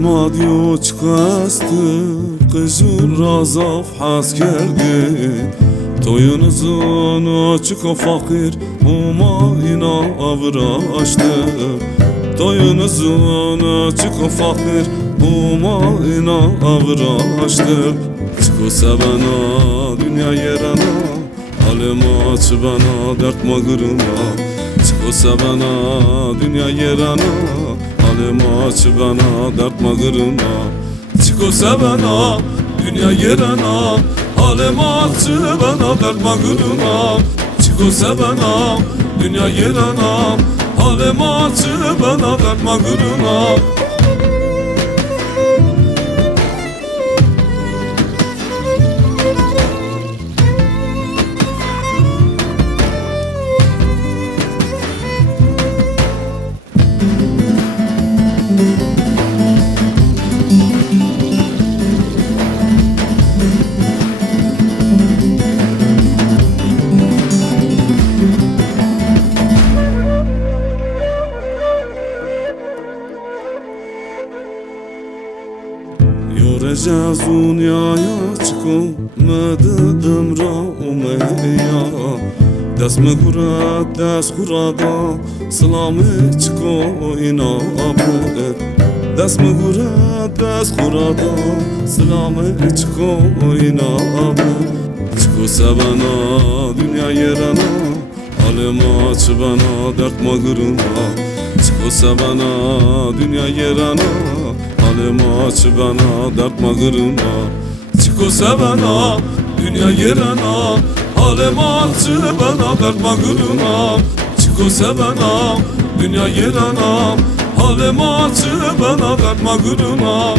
ماديو çıkastı Kızın razaf has geldi Toyunuzun açık o fakir Umayına avra açtı Toyunuzun açık o fakir Umayına avra açtı Çıkısa bana dünya yerana Halim aç bana dert mağırına Çıkısa bana dünya yerana Halim aç bana dert mağırına Çıkısa bana dünya yerana Halim aç bana dert mağırına Çıkısa bana dünya yerana Halim aç bana dert mağırına Yoracağız dünyaya çıkmadı ömra umeya Dest mi kurat dest kurada Selamı çıko inabe Dest mi kurat dest kurada Selamı çıko inabe Çıkosa bana dünya yerana Halim aç bana dert mağırına Çıkosa bana dünya yerana Halim aç bana dert mağırına Çıkosa bana dünya yerana Halim aç bana dert mağırına Çıkosa bana dünya yerana Halim aç bana dert mağırına